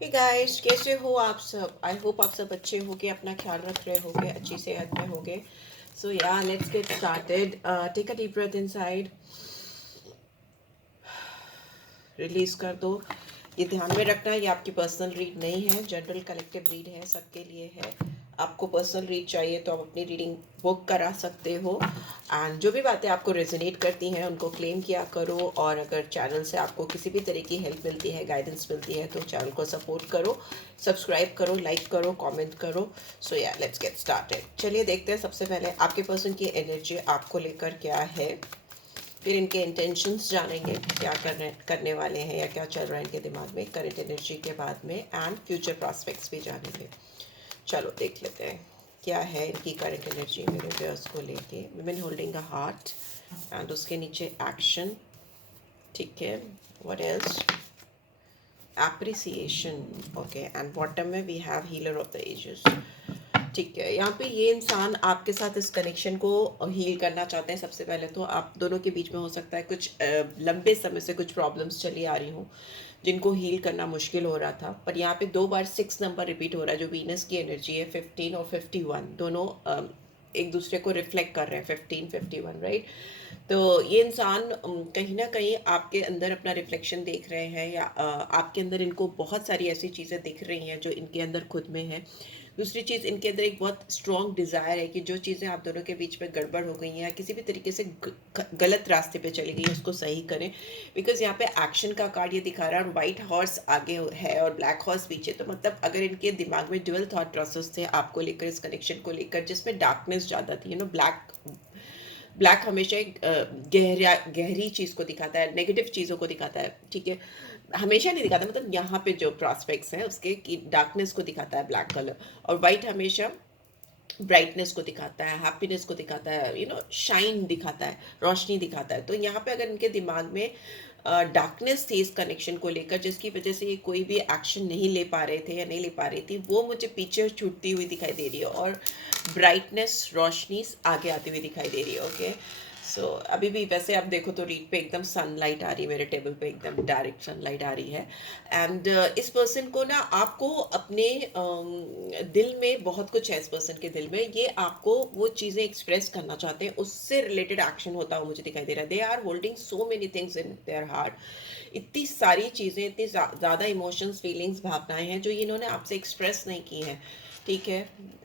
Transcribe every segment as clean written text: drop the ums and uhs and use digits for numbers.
Hey guys, कैसे हो आप सब? आई होप आप सब अच्छे होगे, अपना ख्याल रख रहे होगे, अच्छी सेहत में होगे. सो या let's get started. Take a deep breath inside, release कर दो. ये ध्यान में रखना, ये आपकी पर्सनल रीड नहीं है, जनरल कलेक्टिव रीड है, सबके लिए है. आपको पर्सनल रीड चाहिए तो आप अपनी रीडिंग बुक करा सकते हो. एंड जो भी बातें आपको रेजोनेट करती हैं उनको क्लेम किया करो. और अगर चैनल से आपको किसी भी तरह की हेल्प मिलती है, गाइडेंस मिलती है, तो चैनल को सपोर्ट करो, सब्सक्राइब करो, लाइक करो, कमेंट करो. सो या लेट्स गेट स्टार्टेड. चलिए देखते हैं सबसे पहले आपके पर्सन की एनर्जी आपको लेकर क्या है. फिर इनके इंटेंशंस जानेंगे, क्या करने वाले हैं या क्या चल रहा है इनके दिमाग में करंट एनर्जी के बाद में. एंड फ्यूचर प्रॉस्पेक्ट्स भी जानेंगे. चलो देख लेते हैं क्या है इनकी करंट एनर्जी मेरे व्यूअर्स को लेके. Women holding a heart and उसके नीचे एक्शन. ठीक है, what else? Appreciation. Okay, and bottom में we have healer of the ages. ठीक है, यहाँ पे ये इंसान आपके साथ इस कनेक्शन को हील करना चाहते हैं. सबसे पहले तो आप दोनों के बीच में हो सकता है कुछ लंबे समय से कुछ प्रॉब्लम्स चली आ रही हों जिनको हील करना मुश्किल हो रहा था. पर यहाँ पे 2 बार 6 नंबर रिपीट हो रहा है जो वीनस की एनर्जी है. 15 और 51 दोनों एक दूसरे को रिफ्लेक्ट कर रहे हैं. 15 51, राइट? तो ये इंसान कहीं ना कहीं आपके अंदर अपना रिफ्लेक्शन देख रहे हैं, या आपके अंदर इनको बहुत सारी ऐसी चीज़ें दिख रही हैं जो इनके अंदर खुद में है. दूसरी चीज़, इनके अंदर एक बहुत स्ट्रॉन्ग डिज़ायर है कि जो चीज़ें आप दोनों के बीच में गड़बड़ हो गई हैं या किसी भी तरीके से गलत रास्ते पे चली गई है उसको सही करें. बिकॉज यहाँ पे एक्शन का कार्ड ये दिखा रहा है और वाइट हॉर्स आगे है और ब्लैक हॉर्स पीछे. तो मतलब अगर इनके दिमाग में ड्यूअल थॉट प्रोसेस थे आपको लेकर, इस कनेक्शन को लेकर, जिसमें डार्कनेस ज़्यादा थी. ब्लैक ब्लैक हमेशा एक गहरी चीज़ को दिखाता है, नेगेटिव चीज़ों को दिखाता है. ठीक है, हमेशा नहीं दिखाता, मतलब यहाँ पे जो प्रॉस्पेक्ट्स हैं उसके कि डार्कनेस को दिखाता है ब्लैक कलर. और वाइट हमेशा ब्राइटनेस को दिखाता है, हैप्पीनेस को दिखाता है, शाइन दिखाता है, रोशनी दिखाता है. तो यहाँ पे अगर इनके दिमाग में डार्कनेस थी इस कनेक्शन को लेकर जिसकी वजह से ये कोई भी एक्शन नहीं ले पा रहे थे या नहीं ले पा रही थी, वो मुझे पीछे छूटती हुई दिखाई दे रही है. और ब्राइटनेस, रोशनी आगे आती हुई दिखाई दे रही है. ओके, सो अभी भी वैसे आप देखो तो रीड पे एकदम सनलाइट आ रही है, मेरे टेबल पे एकदम डायरेक्ट सनलाइट आ रही है. एंड इस पर्सन को ना आपको अपने दिल में बहुत कुछ है. इस पर्सन के दिल में ये आपको वो चीज़ें एक्सप्रेस करना चाहते हैं, उससे रिलेटेड एक्शन होता हुआ मुझे दिखाई दे रहा है. They are holding so many things in their heart. इतनी सारी चीज़ें, इतनी ज़्यादा इमोशंस, फीलिंग्स, भावनाएं हैं जो इन्होंने आपसे एक्सप्रेस नहीं की हैं. ठीक है,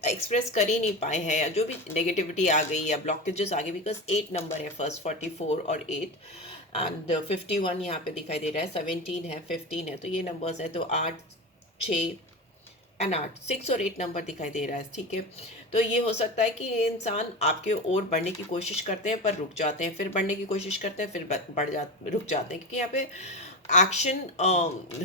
एक्सप्रेस कर ही नहीं पाए हैं, या जो भी नेगेटिविटी आ गई या ब्लॉकेजेस आ गए. बिकॉज 8 नंबर है फर्स्ट, 44 और 8. एंड 51 यहाँ पे दिखाई दे रहा है, 17 है, 15 है, तो ये नंबर्स है. तो 8, 6 एंड 8, 6 और 8 नंबर दिखाई दे रहा है. ठीक है, तो ये हो सकता है कि ये इंसान आपके ओर बढ़ने की कोशिश करते हैं पर रुक जाते हैं, फिर बढ़ने की कोशिश करते हैं, फिर रुक जाते हैं. क्योंकि यहाँ पे एक्शन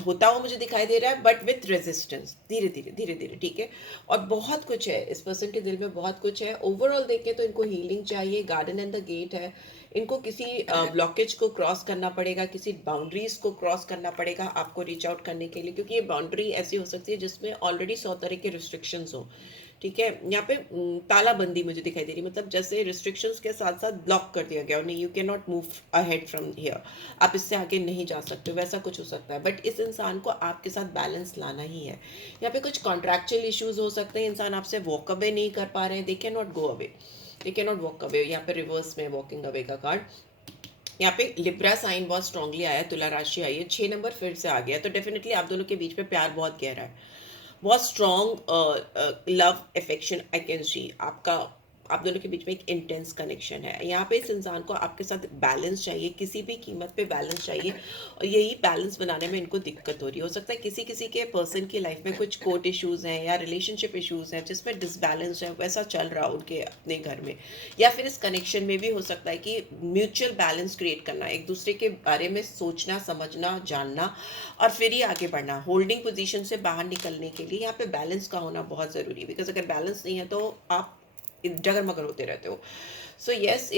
होता हुआ मुझे दिखाई दे रहा है बट विथ रेजिस्टेंस, धीरे धीरे धीरे धीरे. ठीक है, और बहुत कुछ है इस पर्सन के दिल में, बहुत कुछ है. ओवरऑल देखें तो इनको हीलिंग चाहिए. गार्डन एंड द गेट है. इनको किसी ब्लॉकेज को क्रॉस करना पड़ेगा, किसी बाउंड्रीज को क्रॉस करना पड़ेगा आपको रीच आउट करने के लिए. क्योंकि ये बाउंड्री ऐसी हो सकती है जिसमें ऑलरेडी 100 तरह के रिस्ट्रिक्शंस हो. ठीक है, यहाँ पे तालाबंदी मुझे दिखाई दे रही, मतलब जैसे रिस्ट्रिक्शंस के साथ साथ ब्लॉक कर दिया गया, नहीं, you can not move ahead from here, आप इससे आगे नहीं जा सकते, वैसा कुछ हो सकता है. बट इस इंसान को आपके साथ बैलेंस लाना ही है. यहाँ पे कुछ कॉन्ट्रैक्चुअल इश्यूज हो सकते हैं, इंसान आपसे वॉक अवे नहीं कर पा रहे हैं, they can not go away, they can not walk away. यहाँ पे रिवर्स में वॉकिंग अवे का कार्ड. यहाँ पे लिब्रा साइन बहुत स्ट्रांगली आया है, तुला राशि आई है, 6 नंबर फिर से आ गया. तो डेफिनेटली आप दोनों के बीच में प्यार बहुत गहरा है, बहुत strong love affection I can see. आपका आप दोनों के बीच में एक इंटेंस कनेक्शन है. यहाँ पे इस इंसान को आपके साथ बैलेंस चाहिए, किसी भी कीमत पे बैलेंस चाहिए. और यही बैलेंस बनाने में इनको दिक्कत हो रही है. हो सकता है किसी किसी के पर्सन की लाइफ में कुछ कोर्ट इश्यूज हैं या रिलेशनशिप इश्यूज हैं जिसमें डिसबैलेंस है, वैसा चल रहा हो उनके अपने घर में. या फिर इस कनेक्शन में भी हो सकता है कि म्यूचुअल बैलेंस क्रिएट करना, एक दूसरे के बारे में सोचना, समझना, जानना और फिर ही आगे बढ़ना. होल्डिंग पोजीशन से बाहर निकलने के लिए यहाँ पे बैलेंस का होना बहुत ज़रूरी है. बिकॉज अगर बैलेंस नहीं है तो आप जगर मगर होते रहते हो. सो यस,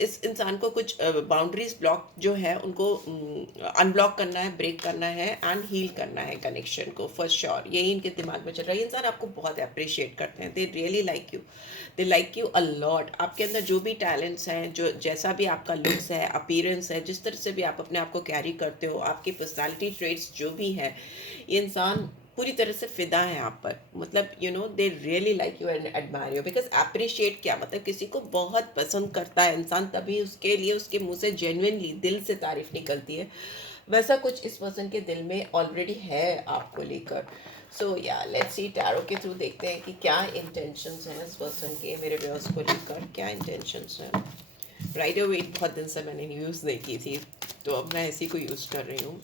इस इंसान को कुछ बाउंड्रीज ब्लॉक जो है उनको अनब्लॉक करना है, ब्रेक करना है एंड हील करना है कनेक्शन को, फॉर श्योर. यही इनके दिमाग में चल रहा है. ये इंसान आपको बहुत अप्रिशिएट करते हैं, they really like you, they like you a lot. आपके अंदर जो भी टैलेंट्स हैं, जो जैसा भी आपका लुक्स है, अपीयरेंस है, जिस तरह से भी आप अपने आप को कैरी करते हो, आपकी पर्सनालिटी ट्रेट्स जो भी हैं, ये इंसान पूरी तरह से फिदा हैं आप पर, मतलब you know they really like you and admire you. Because appreciate क्या मतलब, किसी को बहुत पसंद करता है इंसान तभी उसके लिए उसके मुंह से जेन्युइनली दिल से तारीफ निकलती है। वैसा कुछ इस पर्सन के दिल में ऑलरेडी है आपको लेकर। सो या लेट्स सी, टैरो के थ्रू देखते हैं कि क्या इंटेंशंस हैं इस पर्सन के मेरे व्यूअर्स को लेकर, क्या इंटेंशंस हैं। राइडर वेट बहुत दिन से मैंने यूज़ नहीं की थी, तो अब मैं इसी को यूज़ कर रही हूँ।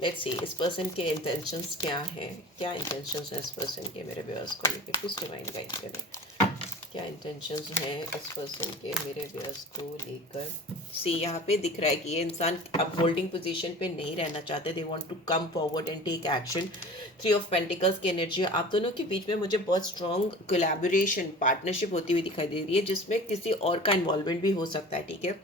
लेट्स सी इस पर्सन के इंटेंशंस क्या हैं, क्या इंटेंशंस हैं इस पर्सन के मेरे व्यूअर्स को लेकर, प्लीज डिवाइन गाइड करें। क्या इंटेंशंस हैं इस पर्सन के मेरे व्यूअर्स को लेकर। सी यहाँ पे दिख रहा है कि ये इंसान अब होल्डिंग पोजीशन पे नहीं रहना चाहते, they want to come forward and take action. Three of pentacles की एनर्जी आप दोनों के बीच में मुझे बहुत स्ट्रॉन्ग कोलैबोरेशन पार्टनरशिप होती हुई दिखाई दे रही है, जिसमें किसी और का इन्वॉल्वमेंट भी हो सकता है, ठीक है,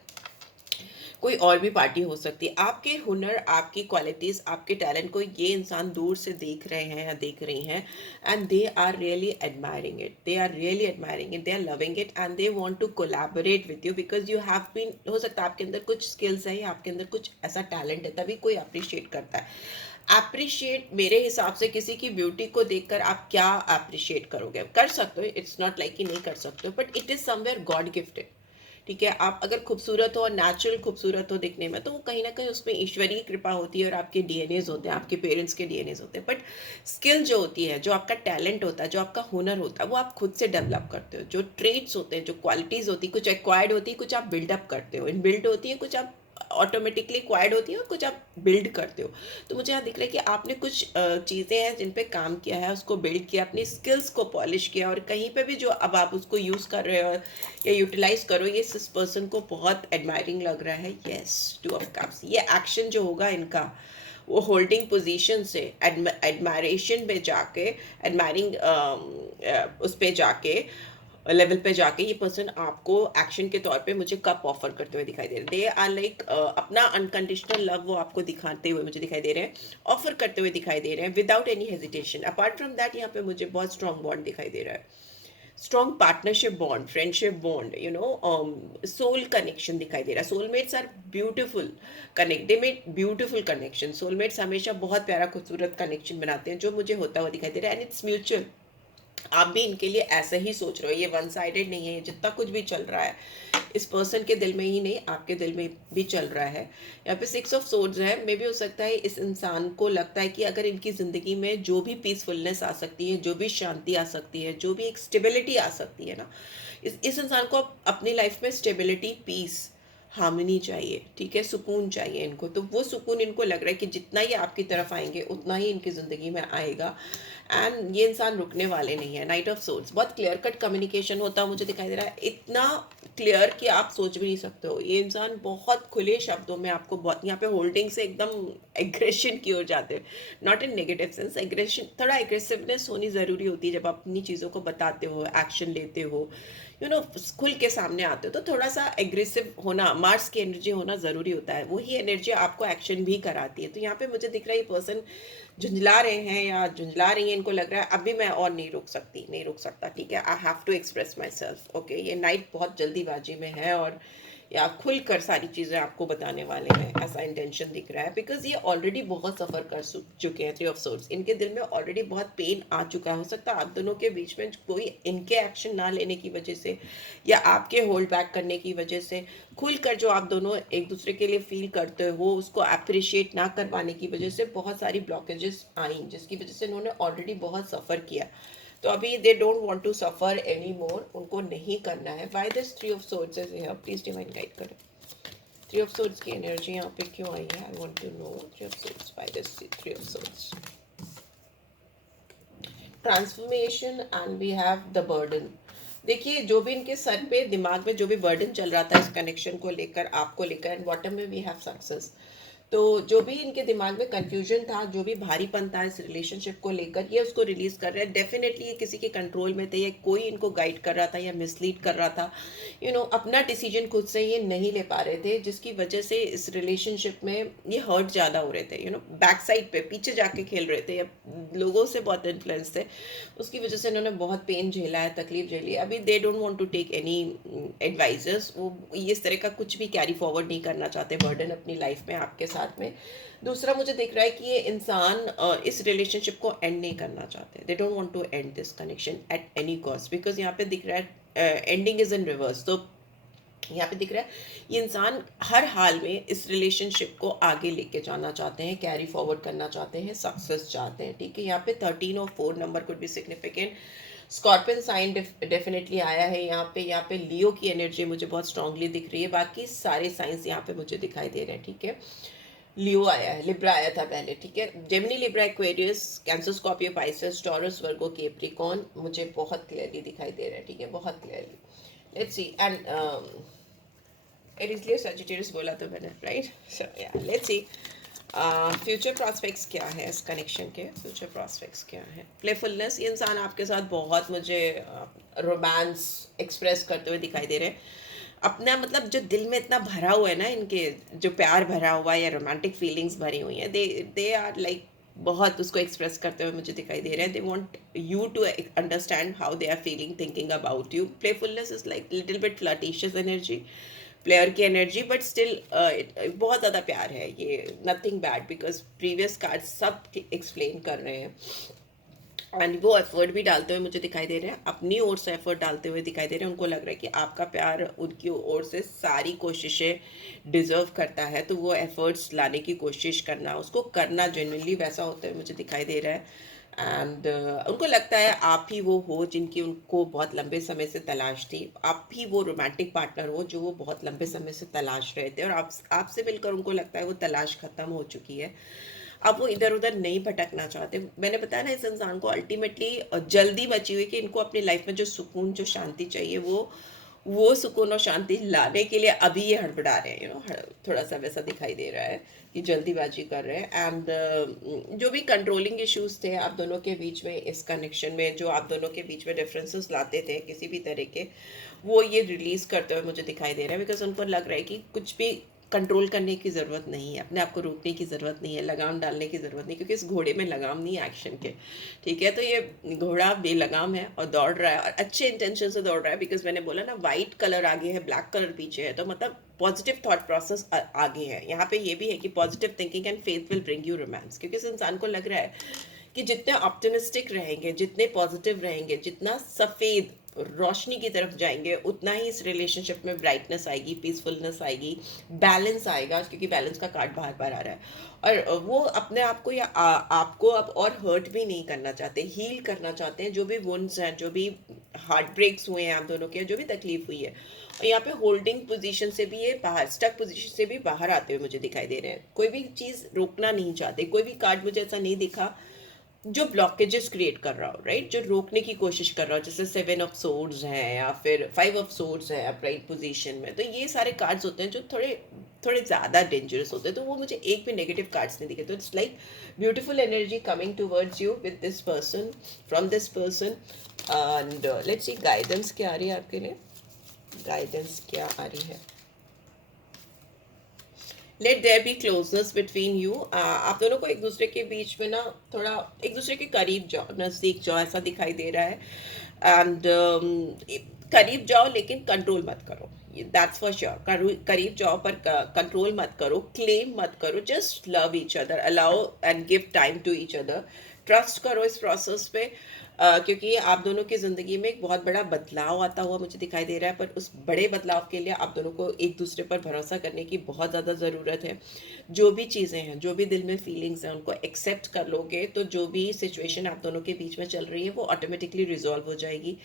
कोई और भी पार्टी हो सकती है। आपके हुनर, आपकी क्वालिटीज़, आपके टैलेंट को ये इंसान दूर से देख रहे हैं या देख रही हैं, and they are really admiring it, they are really admiring it, they are loving it and they want to collaborate with you because you have been, हो सकता है आपके अंदर कुछ स्किल्स है या आपके अंदर कुछ ऐसा टैलेंट है, तभी कोई अप्रिशिएट करता है। अप्रिशिएट मेरे हिसाब से किसी की ब्यूटी को देखकर आप क्या अप्रिशिएट करोगे, कर सकते हो, इट्स नॉट लाइक कि नहीं कर सकते हो, but it is somewhere God gifted, ठीक है। आप अगर खूबसूरत हो और नेचुरल खूबसूरत हो दिखने में, तो वो कहीं ना कहीं उसमें ईश्वरीय कृपा होती है और आपके डीएनएज होते हैं, आपके पेरेंट्स के डीएनएज होते हैं। बट स्किल जो होती है, जो आपका टैलेंट होता है, जो आपका हुनर होता है, वो आप खुद से डेवलप करते हो। जो ट्रेड्स होते हैं, जो क्वालिटीज़ होती है, कुछ एक्वायर्ड होती है, कुछ आप बिल्डअप करते हो, इन बिल्ड होती है, कुछ आप ऑटोमेटिकली एक्वायर्ड होती है और कुछ आप बिल्ड करते हो। तो मुझे यहाँ दिख रहा है कि आपने कुछ चीज़ें हैं जिन पे काम किया है, उसको बिल्ड किया, अपनी स्किल्स को पॉलिश किया, और कहीं पे भी जो अब आप उसको यूज़ कर रहे हो या यूटिलाइज करो, ये इस पर्सन को बहुत एडमायरिंग लग रहा है। यस, टू ऑफ कप्स, ये एक्शन जो होगा इनका, वो होल्डिंग पोजीशन से एडमायरेशन पे जाके, एडमायरिंग उस पे जाके, लेवल पे जाके ये पर्सन आपको एक्शन के तौर पे मुझे कप ऑफर करते हुए दिखाई दे रहे हैं। दे आर लाइक अपना अनकंडीशनल लव वो आपको दिखाते हुए मुझे दिखाई दे रहे हैं, ऑफर करते हुए दिखाई दे रहे हैं without any hesitation. Apart from that यहाँ पे मुझे बहुत स्ट्रॉन्ग बॉन्ड दिखाई दे रहा है, strong partnership bond, friendship bond, you know, soul connection दिखाई दे रहा है। Soulmates are beautiful connect, they made beautiful connection. Soulmates हमेशा बहुत प्यारा खूबसूरत कनेक्शन बनाते हैं, जो मुझे होता हुआ दिखाई दे रहा है, एंड इट्स म्यूचुअल। आप भी इनके लिए ऐसे ही सोच रहे हो, ये वन साइडेड नहीं है। ये जितना कुछ भी चल रहा है इस पर्सन के दिल में ही नहीं, आपके दिल में भी चल रहा है। यहाँ पे सिक्स ऑफ सोर्ड्स है, मे भी हो सकता है इस इंसान को लगता है कि अगर इनकी ज़िंदगी में जो भी पीसफुलनेस आ सकती है, जो भी शांति आ सकती है, जो भी एक स्टेबिलिटी आ सकती है ना, इस इंसान को अपनी लाइफ में स्टेबिलिटी, पीस, हार्मनी चाहिए, ठीक है, सुकून चाहिए इनको। तो वो सुकून इनको लग रहा है कि जितना ही आपकी तरफ आएंगे उतना ही इनकी ज़िंदगी में आएगा, एंड ये इंसान रुकने वाले नहीं है। नाइट ऑफ सोर्ड्स, बहुत क्लियर कट कम्युनिकेशन होता है मुझे दिखाई दे रहा है, इतना क्लियर कि आप सोच भी नहीं सकते हो। ये इंसान बहुत खुले शब्दों में आपको, बहुत यहाँ पे होल्डिंग से एकदम एग्रेशन की ओर जाते हैं, not in negative sense, aggression, थोड़ा एग्रेसिवनेस होनी ज़रूरी होती है जब आप अपनी चीज़ों को बताते हो, एक्शन लेते हो, यू नो, खुल के सामने आते हो, तो थोड़ा सा एग्रेसिव होना, मार्स की एनर्जी होना ज़रूरी होता है। वही एनर्जी आपको एक्शन भी कराती है। तो यहाँ पे मुझे दिख रहा है ये पर्सन झुंझला रहे हैं या झुंझला रही हैं, इनको लग रहा है अभी मैं और नहीं रुक सकती, नहीं रुक सकता, ठीक है, I have to express myself. Okay, ये नाइट बहुत जल्दीबाजी में है और या खुल कर सारी चीज़ें आपको बताने वाले हैं, ऐसा इंटेंशन दिख रहा है। बिकॉज ये ऑलरेडी बहुत सफ़र कर चुके हैं। थ्री ऑफ सोर्ड्स, इनके दिल में ऑलरेडी बहुत पेन आ चुका है। हो सकता है आप दोनों के बीच में कोई इनके एक्शन ना लेने की वजह से या आपके होल्ड बैक करने की वजह से, खुलकर जो आप दोनों एक दूसरे के लिए फील करते हो उसको अप्रिशिएट ना कर पाने की वजह से बहुत सारी ब्लॉकेजेस आई, जिसकी वजह से इन्होंने ऑलरेडी बहुत सफ़र किया। तो अभी they don't want to suffer any more, उनको नहीं करना है। Why this three of swords is here, please divine guide करें। थ्री ऑफ सोर्ड्स की एनर्जी यहाँ पे क्यों आई है, I want to know. Three of swords, why this three of swords, transformation and we have the burden. देखिए, जो भी इनके सर पे दिमाग में जो भी बर्डन चल रहा था इस कनेक्शन को लेकर, आपको लेकर, एंड बॉटम में वी हैव सक्सेस। तो जो भी इनके दिमाग में कंफ्यूजन था, जो भी भारीपन था इस रिलेशनशिप को लेकर, ये उसको रिलीज कर रहे हैं। डेफिनेटली ये किसी के कंट्रोल में थे, या कोई इनको गाइड कर रहा था या मिसलीड कर रहा था, यू नो, अपना डिसीजन खुद से ये नहीं ले पा रहे थे, जिसकी वजह से इस रिलेशनशिप में ये हर्ट ज़्यादा हो रहे थे, यू नो, बैक साइड पे पीछे जाके खेल रहे थे, या लोगों से बहुत इन्फ्लुएंस थे, उसकी वजह से इन्होंने बहुत पेन झेला है, तकलीफ झेली है। अभी they don't want to take any advisers, वो इस तरह का कुछ भी कैरी फॉरवर्ड नहीं करना चाहते बर्डन अपनी लाइफ में आपके साथ में। दूसरा मुझे दिख रहा है कि ये इंसान इस रिलेशनशिप को एंड नहीं करना चाहते, they don't want to end this connection at any cost, because यहाँ पे दिख रहा है एंडिंग इज इन रिवर्स। तो यहाँ पे दिख रहा है ये इंसान हर हाल में इस रिलेशनशिप को आगे लेके जाना चाहते हैं, कैरी फॉरवर्ड करना चाहते हैं, सक्सेस चाहते हैं, ठीक है। यहाँ पे 13 और 4 number could be significant. Scorpion sign definitely आया है यहाँ पे लियो की एनर्जी मुझे बहुत स्ट्रांगली दिख रही है। बाकी सारे साइंस यहाँ पे मुझे दिखाई दे रहे हैं, ठीक है। लियो आया है, लिब्रा आया था पहले, ठीक है। Gemini, Libra, Aquarius, Cancer, Scorpio, Pisces, Taurus, Virgo, Capricorn मुझे बहुत क्लियरली दिखाई दे रहा है, ठीक है, बहुत clearly. Let's see and it इसलिए सजिटेरियस बोला तो मैंने, राइट। सो या लेट्स सी फ्यूचर प्रॉस्पेक्ट्स क्या है इस कनेक्शन के, फ्यूचर प्रॉस्पेक्ट्स क्या है। प्लेफुलनेस, ये इंसान आपके साथ बहुत मुझे रोमांस एक्सप्रेस करते हुए दिखाई दे रहे हैं। अपना मतलब जो दिल में इतना भरा हुआ है ना, इनके जो प्यार भरा हुआ है या रोमांटिक फीलिंग्स भरी हुई हैं, दे आर लाइक बहुत उसको एक्सप्रेस करते हुए मुझे दिखाई दे रहे हैं। They want you to understand how they are feeling, thinking about you. Playfulness is like little bit flirtatious energy, player की एनर्जी, बट स्टिल बहुत ज़्यादा प्यार है ये, nothing bad, because previous card सब एक्सप्लेन कर रहे हैं। एंड वो एफर्ट भी डालते हुए मुझे दिखाई दे रहे हैं, अपनी ओर से एफर्ट डालते हुए दिखाई दे रहे हैं। उनको लग रहा है कि आपका प्यार उनकी ओर से सारी कोशिशें डिजर्व करता है, तो वो एफर्ट्स लाने की कोशिश करना, उसको करना जेन्युइनली वैसा होता है मुझे दिखाई दे रहा है। एंड उनको लगता है आप ही वो हो जिनकी उनको बहुत लंबे समय से तलाश थी, आप ही वो रोमांटिक पार्टनर हो जो वो बहुत लंबे समय से तलाश रहे थे, और आपसे मिलकर उनको लगता है वो तलाश खत्म हो चुकी है। अब वो इधर उधर नहीं भटकना चाहते। मैंने बताया ना, इस इंसान को अल्टीमेटली जल्दी मची हुई कि इनको अपनी लाइफ में जो सुकून, जो शांति चाहिए, वो सुकून और शांति लाने के लिए अभी ये हड़बड़ा रहे हैं, थोड़ा सा वैसा दिखाई दे रहा है कि जल्दीबाजी कर रहे हैं। एंड जो भी कंट्रोलिंग इश्यूज थे आप दोनों के बीच में इस कनेक्शन में, जो आप दोनों के बीच में डिफरेंसेस लाते थे किसी भी तरह के, वो ये रिलीज करते हुए मुझे दिखाई दे रहा है। बिकॉज उनको लग रहा है कि कुछ भी कंट्रोल करने की ज़रूरत नहीं है, अपने आप को रोकने की ज़रूरत नहीं है, लगाम डालने की ज़रूरत नहीं, क्योंकि इस घोड़े में लगाम नहीं है एक्शन के, ठीक है। तो ये घोड़ा बेलगाम है और दौड़ रहा है, और अच्छे इंटेंशन से दौड़ रहा है। बिकॉज मैंने बोला ना, वाइट कलर आगे है, ब्लैक कलर पीछे है, तो मतलब पॉजिटिव थॉट प्रोसेस आगे है। यहाँ पे ये भी है कि positive thinking and faith will bring you romance, क्योंकि इस इंसान को लग रहा है कि जितने ऑप्टिमिस्टिक रहेंगे, जितने पॉजिटिव रहेंगे, जितना सफ़ेद रोशनी की तरफ जाएंगे, उतना ही इस रिलेशनशिप में ब्राइटनेस आएगी, पीसफुलनेस आएगी, बैलेंस आएगा, क्योंकि बैलेंस का कार्ड बार बार आ रहा है। और वो अपने आप को या आपको अब और हर्ट भी नहीं करना चाहते, हील करना चाहते हैं। जो भी वुंड्स हैं, जो भी हार्ट ब्रेक्स हुए हैं आप दोनों के, जो भी तकलीफ हुई है, और यहाँ पे होल्डिंग पोजीशन से भी ये बाहर, स्टक पोजीशन से भी बाहर आते हुए मुझे दिखाई दे रहे हैं। कोई भी चीज़ रोकना नहीं चाहते, कोई भी कार्ड मुझे ऐसा नहीं दिखा जो ब्लॉकेजेस क्रिएट कर रहा हो, राइट, जो रोकने की कोशिश कर रहा हो, जैसे 7 ऑफ सोर्ड्स हैं या फिर 5 ऑफ सोर्ड्स है अपराइट पोजीशन में। तो ये सारे कार्ड्स होते हैं जो थोड़े थोड़े ज़्यादा डेंजरस होते हैं, तो वो मुझे एक भी नेगेटिव कार्ड्स नहीं दिखे। तो it's like beautiful energy coming towards you with this person, from this person. And let's see guidance क्या आ रही है आपके लिए, गाइडेंस क्या आ रही है। Let there be closeness between you, आप दोनों को एक दूसरे के बीच में ना थोड़ा एक दूसरे के करीब जाओ, नज़दीक जाओ, ऐसा दिखाई दे रहा है। एंड करीब जाओ लेकिन कंट्रोल मत करो, दैट्स फॉर श्योर। करीब जाओ पर कंट्रोल मत करो, क्लेम मत करो, just love each other, allow and give time to each other. Trust करो इस प्रोसेस पे, क्योंकि आप दोनों की ज़िंदगी में एक बहुत बड़ा बदलाव आता हुआ मुझे दिखाई दे रहा है। पर उस बड़े बदलाव के लिए आप दोनों को एक दूसरे पर भरोसा करने की बहुत ज़्यादा ज़रूरत है। जो भी चीज़ें हैं, जो भी दिल में फीलिंग्स हैं, उनको एक्सेप्ट कर लोगे तो जो भी सिचुएशन आप दोनों के बीच में चल रही है वो ऑटोमेटिकली रिजॉल्व हो जाएगी।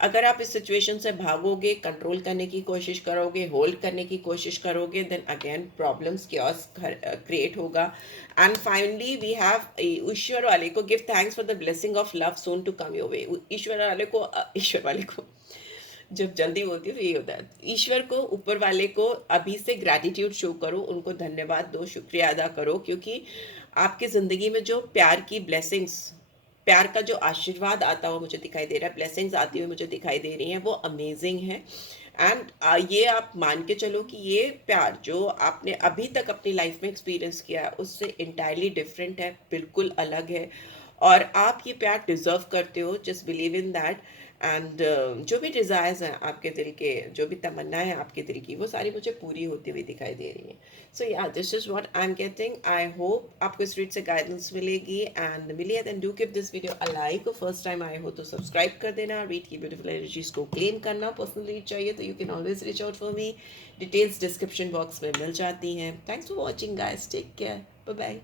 अगर आप इस सिचुएशन से भागोगे, कंट्रोल करने की कोशिश करोगे, होल्ड करने की कोशिश करोगे, then again problems, chaos create होगा। एंड फाइनली वी हैव ईश्वर वाले को give thanks for the blessing of love soon to come your way. ईश्वर वाले को जब जल्दी बोलती हूँ तो ये होता है, ईश्वर को, ऊपर वाले को अभी से ग्रैटिट्यूड शो करो, उनको धन्यवाद दो, शुक्रिया अदा करो, क्योंकि आपकी ज़िंदगी में जो प्यार की ब्लेसिंग्स, प्यार का जो आशीर्वाद आता हुआ मुझे दिखाई दे रहा है, ब्लेसिंग्स आती हुई मुझे दिखाई दे रही हैं, वो अमेजिंग है। एंड ये आप मान के चलो कि ये प्यार जो आपने अभी तक अपनी लाइफ में एक्सपीरियंस किया है उससे इंटायरली डिफरेंट है, बिल्कुल अलग है। और आप ये प्यार डिजर्व करते हो, just believe in that. And जो भी डिज़ायर्स हैं आपके दिल के, जो भी तमन्नाएं हैं आपके दिल की, वो सारी मुझे पूरी होती हुई दिखाई दे रही हैं। सो या this is what I am getting. I hope आपको इस रीड से गाइडेंस मिलेगी, एंड मिली है then do give this video a like. First time आए हो तो सब्सक्राइब कर देना। रीड की ब्यूटीफुल एनर्जीज को क्लेम करना। पर्सनल रीड चाहिए तो you can always reach out for me. Details description box में मिल जाती हैं। Thanks for watching guys, take care, bye bye.